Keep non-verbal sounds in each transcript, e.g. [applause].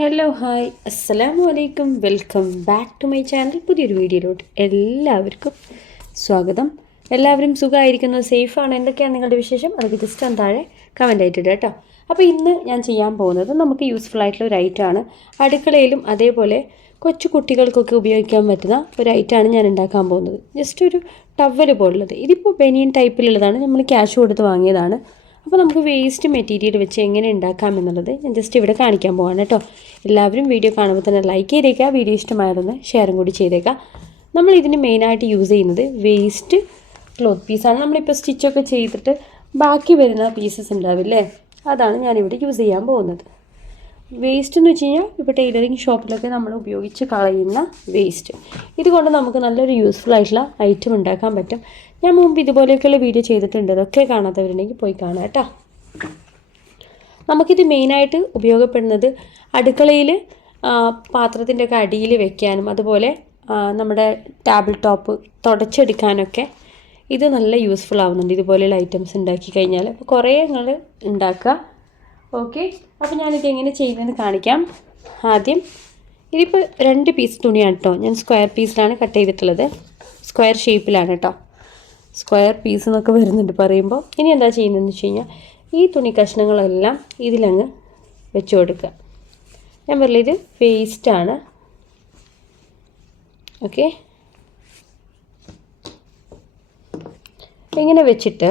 Hello hi അസ്സലാമു അലൈക്കും welcome back to my channel പുതിയൊരു വീഡിയോയിലോട്ട് എല്ലാവർക്കും സ്വാഗതം. എല്ലാവരും സുഖമായിരിക്കുന്നു സേഫാണ്. എന്തൊക്കെയാണ് നിങ്ങളുടെ വിശേഷം? അതൊക്കെ ജസ്റ്റ് ഒന്ന് താഴെ കമന്റ് ആയിട്ടിടുക കേട്ടോ. അപ്പോൾ ഇന്ന് ഞാൻ ചെയ്യാൻ പോകുന്നത് നമുക്ക് യൂസ്ഫുൾ ആയിട്ടുള്ള ഒരു ഐറ്റമാണ് അടുക്കളയിലും അതേപോലെ കൊച്ചു കുട്ടികൾക്കൊക്കെ ഉപയോഗിക്കാൻ പറ്റുന്ന ഒരു ഐറ്റമാണ് ഞാൻ ഉണ്ടാക്കാൻ പോകുന്നത്. ജസ്റ്റ് ഒരു ടവൽ പോലുള്ളത്. ഇതിപ്പോൾ ബനിയൻ ടൈപ്പിലുള്ളതാണ് നമ്മൾ ക്യാഷ് കൊടുത്ത് വാങ്ങിയതാണ്. അപ്പോൾ നമുക്ക് വേസ്റ്റ് മെറ്റീരിയൽ വെച്ച് എങ്ങനെ ഉണ്ടാക്കാം എന്നുള്ളത് ഞാൻ ജസ്റ്റ് ഇവിടെ കാണിക്കാൻ പോവാണ് കേട്ടോ. എല്ലാവരും വീഡിയോ കാണുമ്പോൾ തന്നെ ലൈക്ക് ചെയ്തേക്കുക വീഡിയോ ഇഷ്ടമായതൊന്ന് ഷെയറും കൂടി ചെയ്തേക്കുക നമ്മൾ ഇതിന് മെയിനായിട്ട് യൂസ് ചെയ്യുന്നത് വേസ്റ്റ് ക്ലോത്ത് പീസാണ് നമ്മളിപ്പോൾ സ്റ്റിച്ചൊക്കെ ചെയ്തിട്ട് ബാക്കി വരുന്ന പീസസ് ഉണ്ടാവില്ലേ? അതാണ് ഞാനിവിടെ യൂസ് ചെയ്യാൻ പോകുന്നത്. വേസ്റ്റ് എന്ന് വെച്ച് കഴിഞ്ഞാൽ ഇപ്പോൾ ടൈലറിങ് ഷോപ്പിലൊക്കെ നമ്മൾ ഉപയോഗിച്ച് കളയുന്ന വേസ്റ്റ് ഇതുകൊണ്ട് നമുക്ക് നല്ലൊരു യൂസ്ഫുൾ ആയിട്ടുള്ള ഐറ്റം ഉണ്ടാക്കാൻ പറ്റും. ഞാൻ മുമ്പ് ഇതുപോലെയൊക്കെയുള്ള വീഡിയോ ചെയ്തിട്ടുണ്ട്. അതൊക്കെ കാണാത്തവരുണ്ടെങ്കിൽ പോയി കാണാം കേട്ടോ. നമുക്കിത് മെയിനായിട്ട് ഉപയോഗപ്പെടുന്നത് അടുക്കളയിൽ പാത്രത്തിന്റെ ഒക്കെ അടിയിൽ വെക്കാനും അതുപോലെ നമ്മുടെ ടേബിൾ ടോപ്പ് തുടച്ചെടുക്കാനൊക്കെ ഇത് നല്ല യൂസ്ഫുൾ ആവുന്നുണ്ട്. ഇതുപോലെയുള്ള ഐറ്റംസ് ഉണ്ടാക്കി കഴിഞ്ഞാൽ. അപ്പോൾ കുറേ നിങ്ങൾ ഉണ്ടാക്കുക. ഓക്കെ അപ്പോൾ ഞാനിത് എങ്ങനെ ചെയ്യുന്നതെന്ന് കാണിക്കാം. ആദ്യം ഇതിപ്പോൾ രണ്ട് പീസ് തുണിയാണ് കേട്ടോ ഞാൻ സ്ക്വയർ പീസിലാണ് കട്ട് ചെയ്തിട്ടുള്ളത്. സ്ക്വയർ ഷേപ്പിലാണ് കേട്ടോ സ്ക്വയർ പീസ് എന്നൊക്കെ വരുന്നുണ്ട് പറയുമ്പോൾ ഇനി എന്താ ചെയ്യുന്നതെന്ന് വെച്ച് കഴിഞ്ഞാൽ ഈ തുണി കഷ്ണങ്ങളെല്ലാം ഇതിലങ്ങ് വെച്ച് കൊടുക്കുക. ഞാൻ പറഞ്ഞില്ല ഇത് വേസ്റ്റാണ് ഓക്കെ ഇങ്ങനെ വെച്ചിട്ട്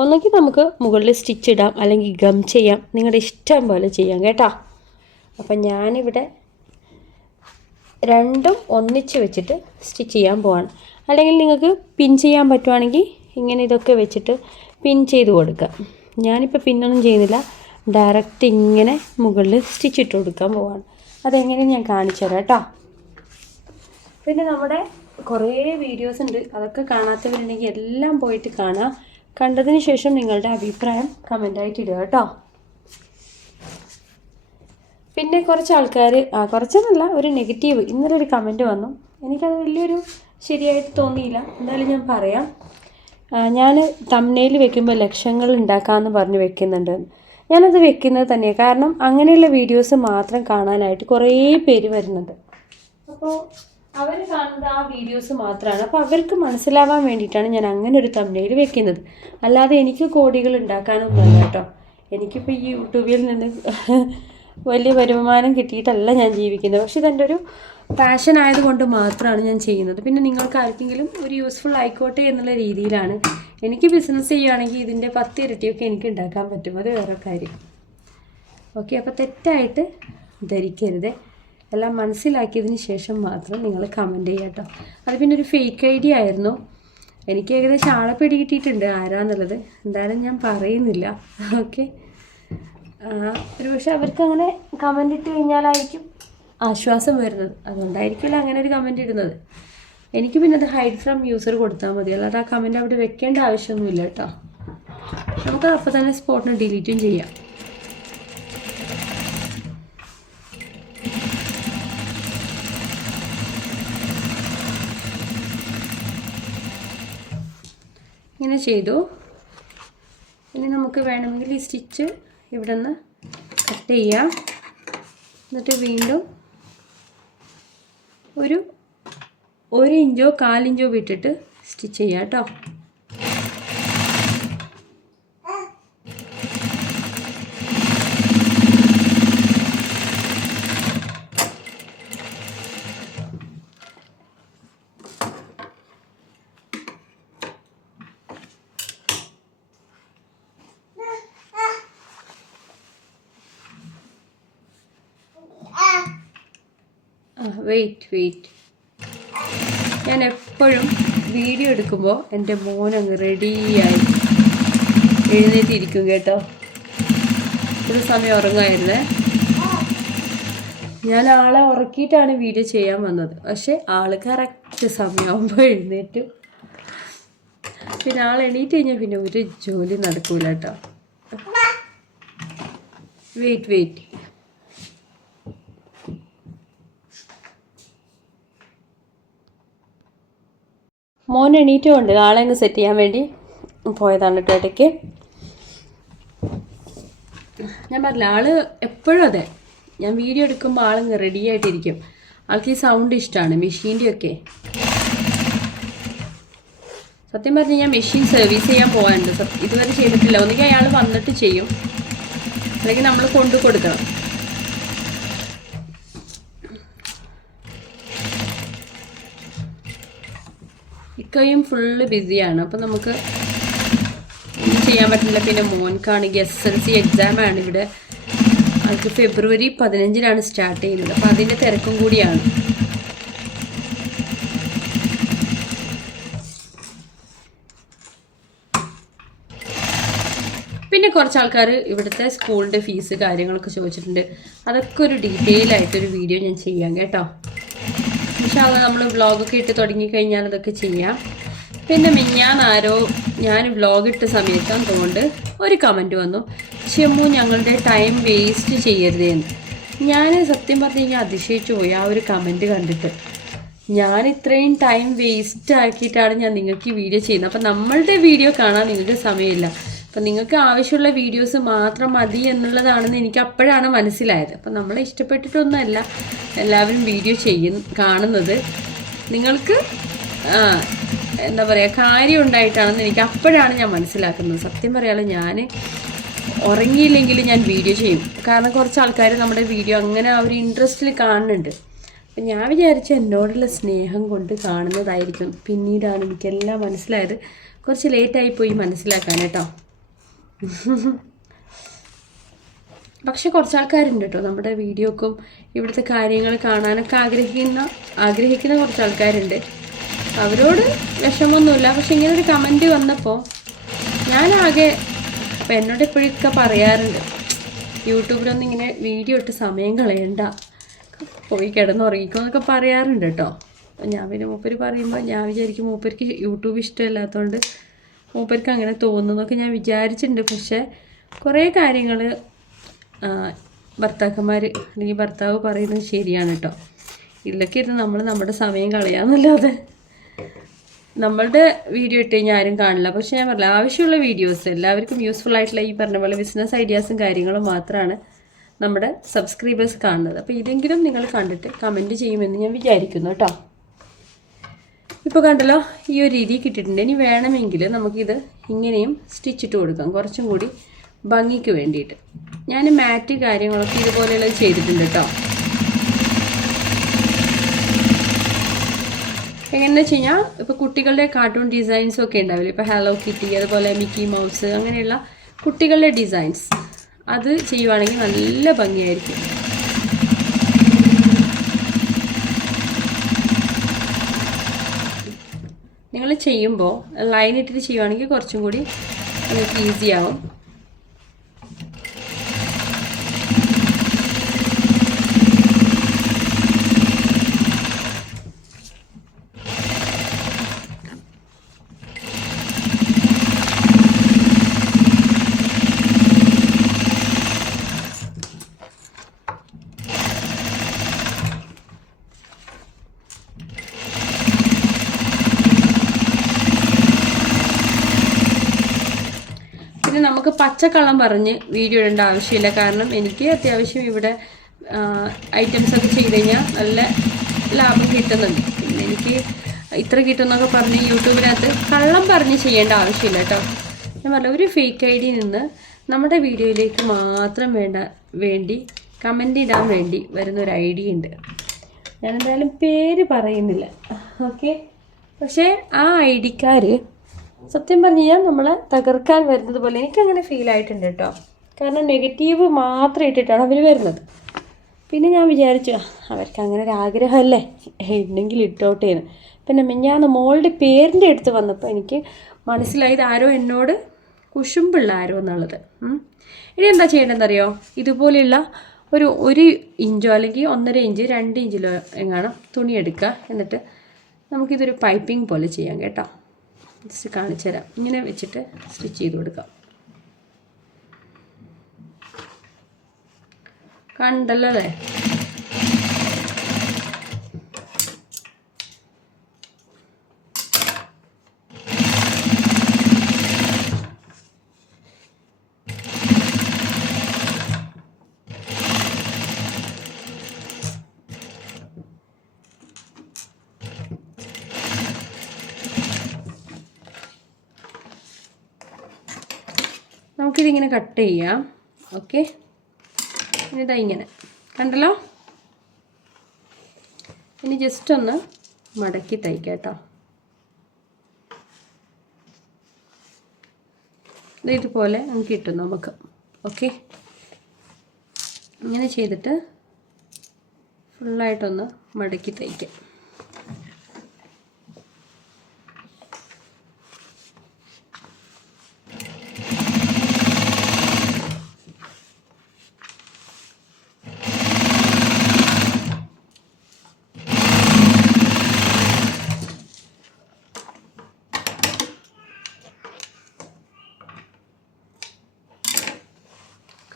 ഒന്നുകിൽ നമുക്ക് മുകളിൽ സ്റ്റിച്ച് ഇടാം അല്ലെങ്കിൽ ഗം ചെയ്യാം. നിങ്ങളുടെ ഇഷ്ടം പോലെ ചെയ്യാം കേട്ടോ. അപ്പം ഞാനിവിടെ രണ്ടും ഒന്നിച്ച് വെച്ചിട്ട് സ്റ്റിച്ച് ചെയ്യാൻ പോവാണ്. അല്ലെങ്കിൽ നിങ്ങൾക്ക് പിൻ ചെയ്യാൻ പറ്റുവാണെങ്കിൽ ഇങ്ങനെ ഇതൊക്കെ വെച്ചിട്ട് പിൻ ചെയ്ത് കൊടുക്കാം. ഞാനിപ്പോൾ പിന്നൊന്നും ചെയ്യുന്നില്ല. ഡയറക്റ്റ് ഇങ്ങനെ മുകളിൽ സ്റ്റിച്ച് ഇട്ട് കൊടുക്കാൻ പോവാണ്. അതെങ്ങനെ ഞാൻ കാണിച്ചു തരാം കേട്ടോ. പിന്നെ നമ്മുടെ കുറേ വീഡിയോസ് ഉണ്ട്. അതൊക്കെ കാണാത്തവരുണ്ടെങ്കിൽ എല്ലാം പോയിട്ട് കാണാം. കണ്ടതിന് ശേഷം നിങ്ങളുടെ അഭിപ്രായം കമന്റായിട്ട് ഇടുക കേട്ടോ. പിന്നെ കുറച്ച് ആൾക്കാർ കുറച്ചെന്നല്ല ഒരു നെഗറ്റീവ് ഇന്നലെ ഒരു കമന്റ് വന്നു. എനിക്കത് വലിയൊരു ശരിയായിട്ട് തോന്നിയില്ല. എന്തായാലും ഞാൻ പറയാം. ഞാൻ തമ്മനയിൽ വെക്കുമ്പോൾ ലക്ഷങ്ങൾ ഉണ്ടാക്കാമെന്ന് പറഞ്ഞ് വെക്കുന്നുണ്ട്. ഞാനത് വെക്കുന്നത് തന്നെയാണ് കാരണം അങ്ങനെയുള്ള വീഡിയോസ് മാത്രം കാണാനായിട്ട് കുറേ പേര് വരുന്നുണ്ട്. അപ്പോൾ അവർ കാണുന്നത് ആ വീഡിയോസ് മാത്രമാണ് അപ്പോൾ അവർക്ക് മനസ്സിലാവാൻ വേണ്ടിയിട്ടാണ് ഞാൻ അങ്ങനെ ഒരു തമ്മനയിൽ വെക്കുന്നത്. അല്ലാതെ എനിക്ക് കോടികൾ ഉണ്ടാക്കാനൊന്നുമല്ല കേട്ടോ. എനിക്കിപ്പോൾ ഈ യൂട്യൂബിൽ നിന്ന് [laughs] വലിയ വരുമാനം കിട്ടിയിട്ടല്ല ഞാൻ ജീവിക്കുന്നത്. പക്ഷെ ഇതെന്റെ ഒരു പാഷൻ ആയതുകൊണ്ട് മാത്രമാണ് ഞാൻ ചെയ്യുന്നത്. പിന്നെ നിങ്ങൾക്ക് ആർക്കെങ്കിലും ഒരു യൂസ്ഫുൾ ആയിക്കോട്ടെ എന്നുള്ള രീതിയിലാണ് എനിക്ക് ബിസിനസ് ചെയ്യുകയാണെങ്കിൽ ഇതിന്റെ പത്ത് ഇരട്ടിയൊക്കെ എനിക്ക് ഉണ്ടാക്കാൻ പറ്റും. അത് വേറെ കാര്യം. ഓക്കെ അപ്പോൾ തെറ്റായിട്ട് ധരിക്കരുത്. എല്ലാം മനസ്സിലാക്കിയതിന് ശേഷം മാത്രം നിങ്ങൾ കമന്റ് ചെയ്യുക കേട്ടോ. അത് പിന്നെ ഒരു ഫേക്ക് ഐ ഡി ആയിരുന്നു. എനിക്ക് ഏകദേശം ആളെ പിടികിട്ടിയിട്ടുണ്ട് ആരാന്നുള്ളത്. എന്തായാലും ഞാൻ പറയുന്നില്ല. ഓക്കെ ഒരു പക്ഷേ അവർക്ക് അങ്ങനെ കമന്റ് ഇട്ട് കഴിഞ്ഞാലായിരിക്കും. ആശ്വാസം വരുന്നത്. അതുകൊണ്ടായിരിക്കില്ല അങ്ങനെ ഒരു കമന്റ് ഇടുന്നത്. എനിക്ക് പിന്നെ അത് ഹൈഡ് ഫ്രം യൂസർ കൊടുത്താൽ മതി. അല്ലാതെ ആ കമന്റ് അവിടെ വെക്കേണ്ട ആവശ്യമൊന്നുമില്ല കേട്ടോ. നമുക്ക് അപ്പോൾ തന്നെ സ്പോട്ടിന് ഡിലീറ്റും ചെയ്യാം. ഇങ്ങനെ ചെയ്തു. ഇനി നമുക്ക് വേണമെങ്കിൽ ഈ സ്റ്റിച്ച് ഇവിടെ നിന്ന് കട്ട് ചെയ്യാം. എന്നിട്ട് വീണ്ടും ഒരു ഒരു ഇഞ്ചോ കാലിഞ്ചോ വിട്ടിട്ട് സ്റ്റിച്ച് ചെയ്യാം കേട്ടോ. വെയിറ്റ് വെയിറ്റ് ഞാൻ എപ്പോഴും വീഡിയോ എടുക്കുമ്പോൾ എന്റെ മോനങ്ങ് റെഡിയായി എഴുന്നേറ്റിരിക്കും കേട്ടോ. ഒരു സമയം ഉറങ്ങായിരുന്നേ. ഞാൻ ആളെ ഉറക്കിയിട്ടാണ് വീഡിയോ ചെയ്യാൻ വന്നത്. പക്ഷെ ആൾ കറക്റ്റ് സമയമാകുമ്പോൾ എഴുന്നേറ്റു. പിന്നെ ആൾ എണീറ്റ് കഴിഞ്ഞാൽ പിന്നെ ഒരു ജോലി നടക്കൂല കേട്ടോ. വെയിറ്റ് വെയിറ്റ് മോൻ എണീറ്റുകൊണ്ട് നാളെ അങ്ങ് സെറ്റ് ചെയ്യാൻ വേണ്ടി പോയതാണ് കേട്ടോ ഇടയ്ക്ക്. ഞാൻ പറഞ്ഞില്ല ആൾ എപ്പോഴും അതെ. ഞാൻ വീഡിയോ എടുക്കുമ്പോൾ ആളങ്ങ് റെഡി ആയിട്ടിരിക്കും. ആൾക്ക് ഈ സൗണ്ട് ഇഷ്ടമാണ് മെഷീന്റെ ഒക്കെ സത്യം പറഞ്ഞാൽ ഞാൻ മെഷീൻ സർവീസ് ചെയ്യാൻ പോകാനുണ്ട് ഇതുവരെ ചെയ്തിട്ടില്ല. ഒന്നുകിൽ അയാൾ വന്നിട്ട് ചെയ്യും. അല്ലെങ്കിൽ നമ്മൾ കൊണ്ടു കൊടുക്കണം. ഇക്കയും ഫുള്ള് ബിസിയാണ് അപ്പം നമുക്ക് ചെയ്യാൻ പറ്റില്ല. പിന്നെ മോൻക്കാണെങ്കിൽ എസ് എൽ സി എക്സാമാണ് ഇവിടെ. അത് ഫെബ്രുവരി പതിനഞ്ചിനാണ് സ്റ്റാർട്ട് ചെയ്യുന്നത്. അപ്പോൾ അതിന്റെ തിരക്കും കൂടിയാണ്. പിന്നെ കുറച്ച് ആൾക്കാർ ഇവിടുത്തെ സ്കൂളിന്റെ ഫീസ് കാര്യങ്ങളൊക്കെ ചോദിച്ചിട്ടുണ്ട്. അതൊക്കെ ഒരു ഡീറ്റെയിൽ ആയിട്ടൊരു വീഡിയോ ഞാൻ ചെയ്യാം കേട്ടോ. പക്ഷേ നമ്മൾ വ്ളോഗൊക്കെ ഇട്ട് തുടങ്ങിക്കഴിഞ്ഞാൽ അതൊക്കെ ചെയ്യാം. പിന്നെ മിഞ്ഞാൻ ആരോ ഞാൻ വ്ളോഗ് ഇട്ട സമയത്ത് അതുകൊണ്ട് ഒരു കമന്റ് വന്നു. ചെമ്മു ഞങ്ങളുടെ ടൈം വേസ്റ്റ് ചെയ്യരുതെന്ന്. ഞാൻ സത്യം പറഞ്ഞു കഴിഞ്ഞാൽ അതിശയിച്ചു പോയി ആ ഒരു കമന്റ് കണ്ടിട്ട്. ഞാൻ ഇത്രയും ടൈം വേസ്റ്റ് ആക്കിയിട്ടാണ് ഞാൻ നിങ്ങൾക്ക് ഈ വീഡിയോ ചെയ്യുന്നത്. അപ്പം നമ്മളുടെ വീഡിയോ കാണാൻ നിങ്ങൾക്ക് സമയമില്ല. അപ്പം നിങ്ങൾക്ക് ആവശ്യമുള്ള വീഡിയോസ് മാത്രം മതി എന്നുള്ളതാണെന്ന് എനിക്ക് അപ്പോഴാണ് മനസ്സിലായത്. അപ്പം നമ്മൾ ഇഷ്ടപ്പെട്ടിട്ടൊന്നുമല്ല എല്ലാവരും വീഡിയോ ചെയ്യുന്ന കാണുന്നത്. നിങ്ങൾക്ക് എന്താ പറയുക കാര്യം ഉണ്ടായിട്ടാണെന്ന് എനിക്ക് അപ്പോഴാണ് ഞാൻ മനസ്സിലാക്കുന്നത്. സത്യം പറയാലോ ഞാൻ ഉറങ്ങിയില്ലെങ്കിലും ഞാൻ വീഡിയോ ചെയ്യും. കാരണം കുറച്ച് ആൾക്കാർ നമ്മുടെ വീഡിയോ അങ്ങനെ ആ ഒരു ഇൻട്രസ്റ്റിൽ കാണുന്നുണ്ട്. അപ്പം ഞാൻ വിചാരിച്ചു എന്നോടുള്ള സ്നേഹം കൊണ്ട് കാണുന്നതായിരിക്കും. പിന്നീടാണ് എനിക്കെല്ലാം മനസ്സിലായത്. കുറച്ച് ലേറ്റായി പോയി മനസ്സിലാക്കാൻ കേട്ടോ. [laughs] പക്ഷെ കുറച്ച് ആൾക്കാരുണ്ട് കേട്ടോ. നമ്മുടെ വീഡിയോക്കും ഇവിടുത്തെ കാര്യങ്ങൾ കാണാനൊക്കെ ആഗ്രഹിക്കുന്ന ആഗ്രഹിക്കുന്ന കുറച്ച് ആൾക്കാരുണ്ട് അവരോട് വിഷമമൊന്നുമില്ല. പക്ഷെ ഇങ്ങനെ ഒരു കമന്റ് വന്നപ്പോൾ ഞാനാകെ അപ്പം എന്നോട് എപ്പോഴൊക്കെ പറയാറുണ്ട് യൂട്യൂബിലൊന്നും ഇങ്ങനെ വീഡിയോ ഇട്ട് സമയം കളയണ്ട. പോയി കിടന്ന് എന്നൊക്കെ പറയാറുണ്ട് കേട്ടോ. ഞാൻ പിന്നെ മൂപ്പര് പറയുമ്പോൾ ഞാൻ വിചാരിക്കും മൂപ്പർക്ക് യൂട്യൂബ് ഇഷ്ടമല്ലാത്തതുകൊണ്ട് മൂപ്പർക്ക് അങ്ങനെ തോന്നുന്നൊക്കെ ഞാൻ വിചാരിച്ചിട്ടുണ്ട്. പക്ഷേ കുറേ കാര്യങ്ങൾ ഭർത്താക്കന്മാർ അല്ലെങ്കിൽ ഭർത്താവ് പറയുന്നത് ശരിയാണ് കേട്ടോ ഇതിലൊക്കെ ഇരുന്ന് നമ്മൾ നമ്മുടെ സമയം കളയാന്നല്ലാതെ. നമ്മളുടെ വീഡിയോ ഇട്ട് കഴിഞ്ഞാൽ ആരും കാണില്ല. പക്ഷെ ഞാൻ പറഞ്ഞില്ല ആവശ്യമുള്ള വീഡിയോസ് എല്ലാവർക്കും യൂസ്ഫുൾ ആയിട്ടുള്ള ഈ പറഞ്ഞ പോലെ ബിസിനസ് ഐഡിയാസും കാര്യങ്ങളും മാത്രമാണ് നമ്മുടെ സബ്സ്ക്രൈബേഴ്സ് കാണുന്നത്. അപ്പോൾ ഇതെങ്കിലും നിങ്ങൾ കണ്ടിട്ട് കമന്റ് ചെയ്യുമെന്ന് ഞാൻ വിചാരിക്കുന്നു കേട്ടോ ഇപ്പോൾ കണ്ടല്ലോ ഈ ഒരു രീതി കിട്ടിയിട്ടുണ്ട്. ഇനി വേണമെങ്കിൽ നമുക്കിത് ഇങ്ങനെയും സ്റ്റിച്ച് ഇട്ട് കൊടുക്കാം. കുറച്ചും കൂടി ഭംഗിക്ക് വേണ്ടിയിട്ട്. ഞാൻ മാറ്റ് കാര്യങ്ങളൊക്കെ ഇതുപോലെയുള്ളത് ചെയ്തിട്ടുണ്ട് കേട്ടോ എങ്ങനെയാണെന്ന് വെച്ച് കഴിഞ്ഞാൽ ഇപ്പോൾ കുട്ടികളുടെ കാർട്ടൂൺ ഡിസൈൻസും ഒക്കെ ഉണ്ടാവില്ലേ? ഇപ്പോൾ ഹലോ കിറ്റി അതുപോലെ മിക്കി മൗസ് അങ്ങനെയുള്ള കുട്ടികളുടെ ഡിസൈൻസ് അത് ചെയ്യുവാണെങ്കിൽ നല്ല ഭംഗിയായിരിക്കും. ചെയ്യുമ്പോൾ ലൈൻ ഇട്ടിട്ട് ചെയ്യുവാണെങ്കിൽ കുറച്ചും കൂടി നിങ്ങൾക്ക് ഈസി ആവും. പിന്നെ നമുക്ക് പച്ചക്കള്ളം പറഞ്ഞ് വീഡിയോ ഇടേണ്ട ആവശ്യമില്ല. കാരണം എനിക്ക് അത്യാവശ്യം ഇവിടെ ഐറ്റംസ് ഒക്കെ ചെയ്ത് കഴിഞ്ഞാൽ നല്ല ലാഭം കിട്ടുന്നുണ്ട്. പിന്നെ എനിക്ക് ഇത്ര കിട്ടുമെന്നൊക്കെ പറഞ്ഞ് യൂട്യൂബിനകത്ത് കള്ളം പറഞ്ഞ് ചെയ്യേണ്ട ആവശ്യമില്ല കേട്ടോ. ഞാൻ പറഞ്ഞ ഒരു ഫേക്ക് ഐ ഡി നിന്ന് നമ്മുടെ വീഡിയോയിലേക്ക് മാത്രം വേണ്ട വേണ്ടി കമന്റ് ഇടാൻ വേണ്ടി വരുന്ന ഒരു ഐ ഡി ഉണ്ട്. ഞാൻ എന്തായാലും പേര് പറയുന്നില്ല. ഓക്കെ? പക്ഷേ ആ ഐ ഡിക്കാർ സത്യം പറഞ്ഞു കഴിഞ്ഞാൽ നമ്മളെ തകർക്കാൻ വരുന്നത് പോലെ എനിക്കങ്ങനെ ഫീൽ ആയിട്ടുണ്ട് കേട്ടോ. കാരണം നെഗറ്റീവ് മാത്രം ഇട്ടിട്ടാണ് അവർ വരുന്നത്. പിന്നെ ഞാൻ വിചാരിച്ചു അവർക്ക് അങ്ങനെ ഒരു ആഗ്രഹമല്ലേ? ഉണ്ടെങ്കിൽ ഇട്ടോട്ടെ എന്ന് പിന്നെ മിഞ്ഞാന്ന് മോളുടെ പേരിന്റെ അടുത്ത് വന്നപ്പോൾ എനിക്ക് മനസ്സിലായത് ആരോ എന്നോട് കുശുമ്പുള്ള ആരോ എന്നുള്ളത്. ഇനി എന്താ ചെയ്യേണ്ടതെന്നറിയോ? ഇതുപോലെയുള്ള ഒരു ഒരു ഇഞ്ചോ അല്ലെങ്കിൽ ഒന്നര ഇഞ്ച് രണ്ട് ഇഞ്ചിലോ എങ്ങാണം തുണി എടുക്കുക. എന്നിട്ട് നമുക്കിതൊരു പൈപ്പിംഗ് പോലെ ചെയ്യാം കേട്ടോ. ജസ്റ്റ് കാണിച്ചു തരാം. ഇങ്ങനെ വെച്ചിട്ട് സ്റ്റിച്ച് ചെയ്ത് കൊടുക്കാം. കണ്ടല്ലോ അല്ലേ? നമുക്കിതിങ്ങനെ കട്ട് ചെയ്യാം. ഓക്കെ? ഇതാ ഇങ്ങനെ. കണ്ടല്ലോ? ഇനി ജസ്റ്റ് ഒന്ന് മടക്കി തയ്ക്കാം കേട്ടോ. ഇത് ഇതുപോലെ നമുക്ക് കിട്ടും നമുക്ക്. ഓക്കെ? ഇങ്ങനെ ചെയ്തിട്ട് ഫുള്ളായിട്ടൊന്ന് മടക്കി തയ്ക്കാം.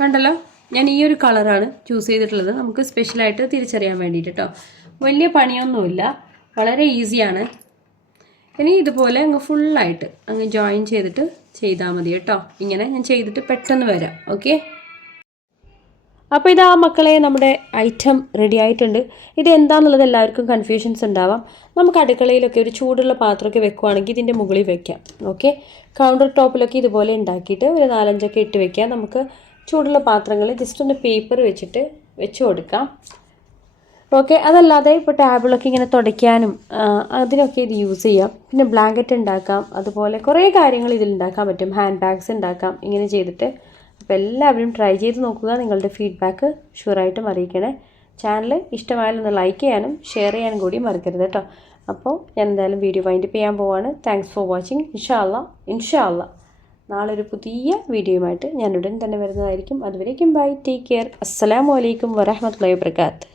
കണ്ടല്ലോ? ഞാൻ ഈ ഒരു കളറാണ് ചൂസ് ചെയ്തിട്ടുള്ളത്. നമുക്ക് സ്പെഷ്യലായിട്ട് തിരിച്ചറിയാൻ വേണ്ടിയിട്ട് കേട്ടോ വലിയ പണിയൊന്നുമില്ല. വളരെ ഈസിയാണ് ഇനി ഇതുപോലെ അങ്ങ് ഫുള്ളായിട്ട് അങ്ങ് ജോയിൻ ചെയ്തിട്ട് ചെയ്താൽ മതി കേട്ടോ. ഇങ്ങനെ ഞാൻ ചെയ്തിട്ട് പെട്ടെന്ന് വരാം. ഓക്കെ അപ്പോൾ ഇതാ മക്കളെ നമ്മുടെ ഐറ്റം റെഡി ആയിട്ടുണ്ട്. ഇത് എന്താണെന്നുള്ളത് എല്ലാവർക്കും കൺഫ്യൂഷൻസ് ഉണ്ടാവാം. നമുക്ക് അടുക്കളയിലൊക്കെ ഒരു ചൂടുള്ള പാത്രമൊക്കെ വെക്കുവാണെങ്കിൽ ഇതിന്റെ മുകളിൽ വെക്കാം. ഓക്കെ കൗണ്ടർ ടോപ്പിലൊക്കെ ഇതുപോലെ ഉണ്ടാക്കിയിട്ട് ഒരു നാലഞ്ചൊക്കെ ഇട്ട് വെക്കാം. നമുക്ക് ചൂടുള്ള പാത്രങ്ങൾ ജസ്റ്റ് ഒന്ന് പേപ്പർ വെച്ചിട്ട് വെച്ച് കൊടുക്കാം. ഓക്കെ അതല്ലാതെ ഇപ്പോൾ ടാബിളൊക്കെ ഇങ്ങനെ തുടയ്ക്കാനും അതിനൊക്കെ ഇത് യൂസ് ചെയ്യാം. പിന്നെ ബ്ലാങ്കറ്റ് ഉണ്ടാക്കാം അതുപോലെ കുറേ കാര്യങ്ങൾ ഇതിൽ ഉണ്ടാക്കാൻ പറ്റും. ഹാൻഡ് ബാഗ്സ് ഉണ്ടാക്കാം ഇങ്ങനെ ചെയ്തിട്ട്. അപ്പോൾ എല്ലാവരും ട്രൈ ചെയ്ത് നോക്കുക നിങ്ങളുടെ ഫീഡ്ബാക്ക് ഷുവറായിട്ടും അറിയിക്കണേ. ചാനൽ ഇഷ്ടമായാലൊന്ന് ലൈക്ക് ചെയ്യാനും ഷെയർ ചെയ്യാനും കൂടി മറക്കരുത് കേട്ടോ അപ്പോൾ ഞാൻ എന്തായാലും വീഡിയോ വൈൻഡപ്പ് ചെയ്യാൻ പോവാണ്. താങ്ക്സ് ഫോർ വാച്ചിങ് ഇൻഷാല്ല ഇൻഷാല്ല നാളെ ഒരു പുതിയ വീഡിയോയുമായിട്ട് ഞാൻ ഉടൻ തന്നെ വരുന്നതായിരിക്കും. അതുവരേക്കും ബൈ ടേക്ക് കെയർ അസ്സലാമു അലൈക്കും വരഹമത്തുള്ളാഹി വബർക്കാത്ത്